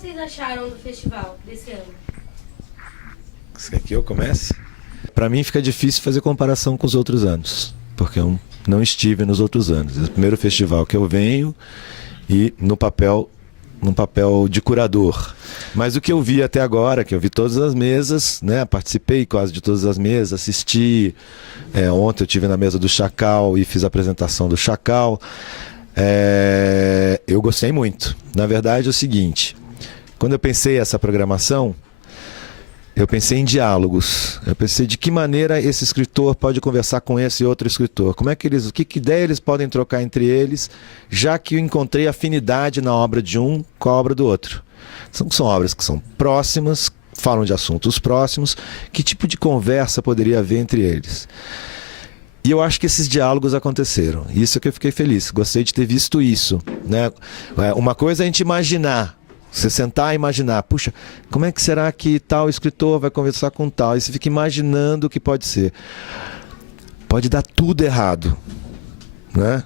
vocês acharam do festival desse ano? Você quer que eu comece? Para mim fica difícil fazer comparação com os outros anos, porque eu não estive nos outros anos. É o primeiro festival que eu venho e num papel de curador. Mas o que eu vi até agora, que eu vi todas as mesas, né? Participei quase de todas as mesas, assisti. Ontem eu estive na mesa do Chacal e fiz a apresentação do Chacal. Eu gostei muito. Na verdade é o seguinte, quando eu pensei essa programação, eu pensei em diálogos. Eu pensei de que maneira esse escritor pode conversar com esse outro escritor. Que ideia eles podem trocar entre eles, já que eu encontrei afinidade na obra de um com a obra do outro. São obras que são próximas, falam de assuntos próximos. Que tipo de conversa poderia haver entre eles? E eu acho que esses diálogos aconteceram. Isso é que eu fiquei feliz. Gostei de ter visto isso, né? Uma coisa é a gente imaginar. Você sentar e imaginar, puxa, como é que será que tal escritor vai conversar com tal? E você fica imaginando o que pode ser. Pode dar tudo errado, né?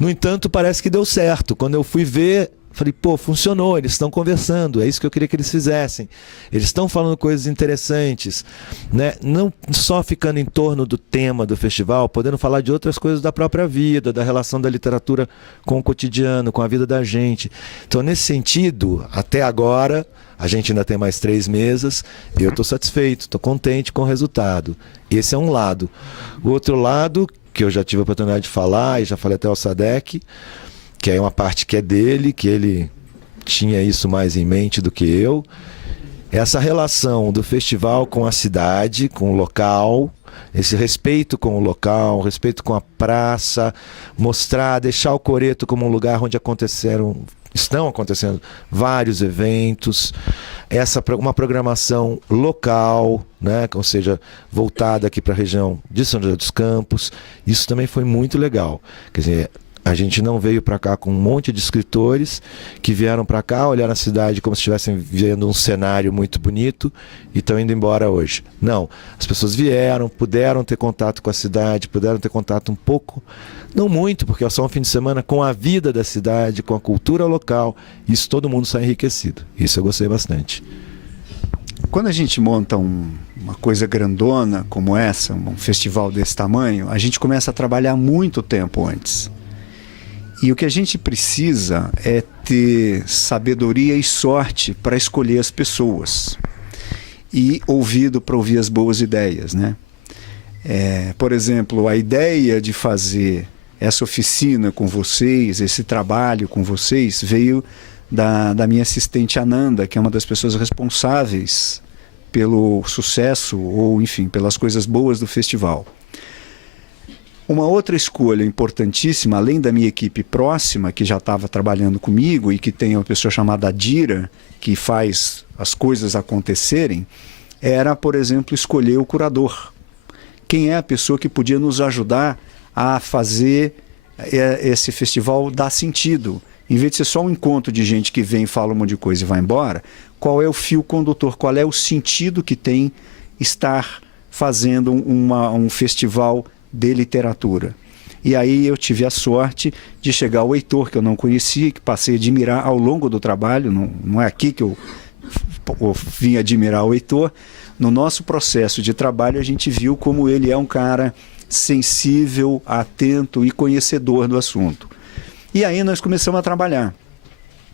No entanto, parece que deu certo. Quando eu fui ver, falei, pô, funcionou, eles estão conversando, é isso que eu queria que eles fizessem. Eles estão falando coisas interessantes, né? Não só ficando em torno do tema do festival, podendo falar de outras coisas da própria vida, da relação da literatura com o cotidiano, com a vida da gente. Então, nesse sentido, até agora, a gente ainda tem mais 3 mesas, e eu estou satisfeito, estou contente com o resultado. Esse é um lado. O outro lado, que eu já tive a oportunidade de falar, e já falei até ao Sadek, que é uma parte que é dele, que ele tinha isso mais em mente do que eu. Essa relação do festival com a cidade, com o local, esse respeito com o local, respeito com a praça, deixar o Coreto como um lugar onde estão acontecendo vários eventos, uma programação local, né? Ou seja, voltada aqui para a região de São José dos Campos. Isso também foi muito legal. Quer dizer, a gente não veio para cá com um monte de escritores que vieram para cá, olharam a cidade como se estivessem vendo um cenário muito bonito e estão indo embora hoje. Não, as pessoas vieram, puderam ter contato com a cidade, puderam ter contato um pouco, não muito, porque é só um fim de semana, com a vida da cidade, com a cultura local. Isso todo mundo sai enriquecido. Isso eu gostei bastante. Quando a gente monta uma coisa grandona como essa, um festival desse tamanho, a gente começa a trabalhar muito tempo antes. E o que a gente precisa é ter sabedoria e sorte para escolher as pessoas. E ouvido para ouvir as boas ideias, né? Por exemplo, a ideia de fazer essa oficina com vocês, esse trabalho com vocês, veio da minha assistente Ananda, que é uma das pessoas responsáveis pelo sucesso, ou enfim, pelas coisas boas do festival. Uma outra escolha importantíssima, além da minha equipe próxima, que já estava trabalhando comigo e que tem uma pessoa chamada Adira, que faz as coisas acontecerem, era, por exemplo, escolher o curador. Quem é a pessoa que podia nos ajudar a fazer esse festival dar sentido? Em vez de ser só um encontro de gente que vem, fala um monte de coisa e vai embora, qual é o fio condutor? Qual é o sentido que tem estar fazendo um festival de literatura? E aí eu tive a sorte de chegar ao Heitor, que eu não conhecia, que passei a admirar ao longo do trabalho. Não é aqui que eu vim admirar o Heitor. No nosso processo de trabalho, a gente viu como ele é um cara sensível, atento e conhecedor do assunto. E aí nós começamos a trabalhar.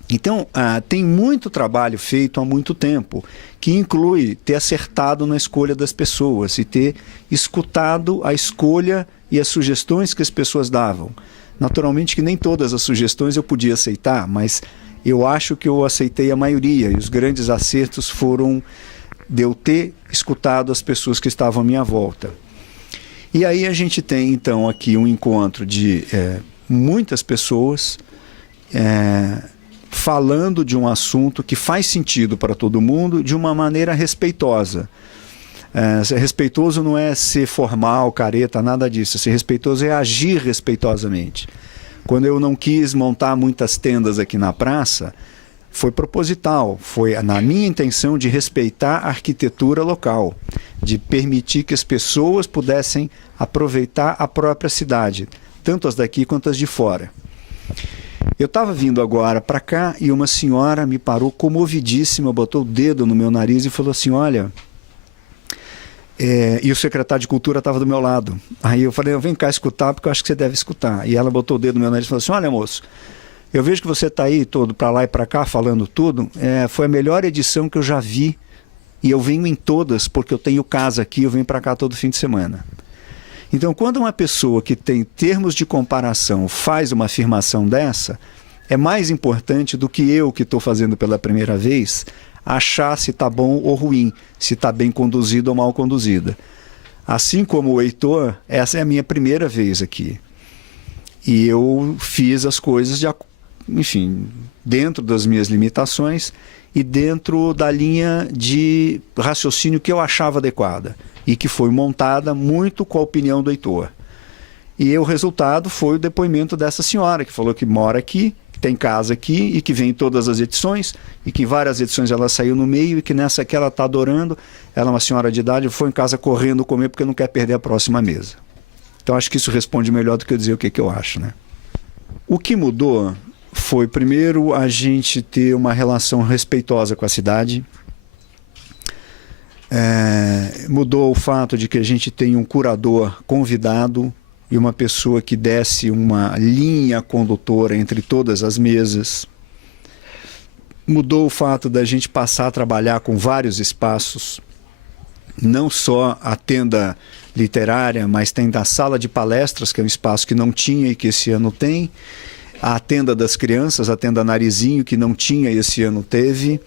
Então, tem muito trabalho feito há muito tempo, que inclui ter acertado na escolha das pessoas e ter escutado a escolha e as sugestões que as pessoas davam. Naturalmente que nem todas as sugestões eu podia aceitar, mas eu acho que eu aceitei a maioria, e os grandes acertos foram de eu ter escutado as pessoas que estavam à minha volta. E aí a gente tem, então, aqui um encontro de muitas pessoas falando de um assunto que faz sentido para todo mundo de uma maneira respeitosa. Ser respeitoso não é ser formal, careta, nada disso. Ser respeitoso é agir respeitosamente. Quando eu não quis montar muitas tendas aqui na praça, foi proposital, foi na minha intenção de respeitar a arquitetura local, de permitir que as pessoas pudessem aproveitar a própria cidade, tanto as daqui quanto as de fora. Eu estava vindo agora para cá e uma senhora me parou comovidíssima, botou o dedo no meu nariz e falou assim, olha... e o secretário de Cultura estava do meu lado. Aí eu falei, vem cá escutar, porque eu acho que você deve escutar. E ela botou o dedo no meu nariz e falou assim, olha moço, eu vejo que você está aí todo para lá e para cá falando tudo. Foi a melhor edição que eu já vi. E eu venho em todas, porque eu tenho casa aqui, eu venho para cá todo fim de semana. Então, quando uma pessoa que tem termos de comparação faz uma afirmação dessa, é mais importante do que eu que estou fazendo pela primeira vez achar se está bom ou ruim, se está bem conduzido ou mal conduzida. Assim como o Heitor, essa é a minha primeira vez aqui. E eu fiz as coisas, enfim, dentro das minhas limitações e dentro da linha de raciocínio que eu achava adequada e que foi montada muito com a opinião do Heitor. E o resultado foi o depoimento dessa senhora, que falou que mora aqui, que tem casa aqui e que vem em todas as edições, e que em várias edições ela saiu no meio e que nessa aqui ela está adorando. Ela é uma senhora de idade, foi em casa correndo comer porque não quer perder a próxima mesa. Então acho que isso responde melhor do que eu dizer o que eu acho, né? O que mudou foi, primeiro, a gente ter uma relação respeitosa com a cidade. Mudou o fato de que a gente tem um curador convidado e uma pessoa que desse uma linha condutora entre todas as mesas. Mudou o fato da gente passar a trabalhar com vários espaços, não só a tenda literária, mas tem da sala de palestras, que é um espaço que não tinha e que esse ano tem, a tenda das crianças, a tenda Narizinho, que não tinha e esse ano teve,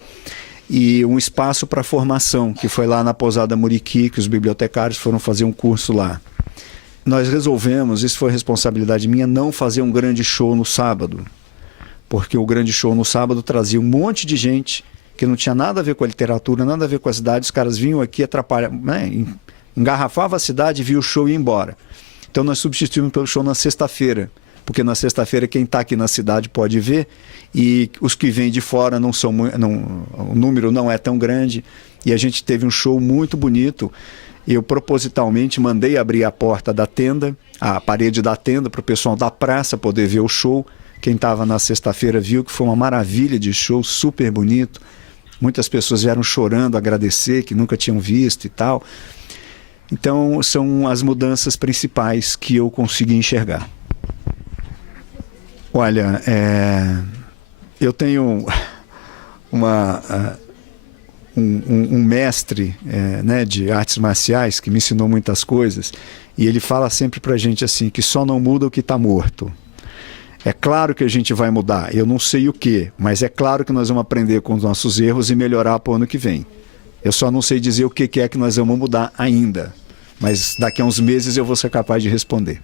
e um espaço para formação, que foi lá na Pousada Muriqui, que os bibliotecários foram fazer um curso lá. Nós resolvemos, isso foi responsabilidade minha, não fazer um grande show no sábado, porque o grande show no sábado trazia um monte de gente que não tinha nada a ver com a literatura, nada a ver com a cidade, os caras vinham aqui atrapalhar, né? Engarrafava a cidade, via o show e ia embora. Então nós substituímos pelo show na sexta-feira, porque na sexta-feira quem está aqui na cidade pode ver, e os que vêm de fora não são, o número não é tão grande, e a gente teve um show muito bonito. Eu propositalmente mandei abrir a porta da tenda, a parede da tenda, para o pessoal da praça poder ver o show. Quem estava na sexta-feira viu que foi uma maravilha de show, super bonito. Muitas pessoas vieram chorando, agradecer, que nunca tinham visto e tal. Então, são as mudanças principais que eu consegui enxergar. Olha, eu tenho um mestre né, de artes marciais que me ensinou muitas coisas, e ele fala sempre pra gente assim, que só não muda o que está morto. É claro que a gente vai mudar, eu não sei o que, mas é claro que nós vamos aprender com os nossos erros e melhorar para o ano que vem. Eu só não sei dizer o que é que nós vamos mudar ainda, mas daqui a uns meses eu vou ser capaz de responder.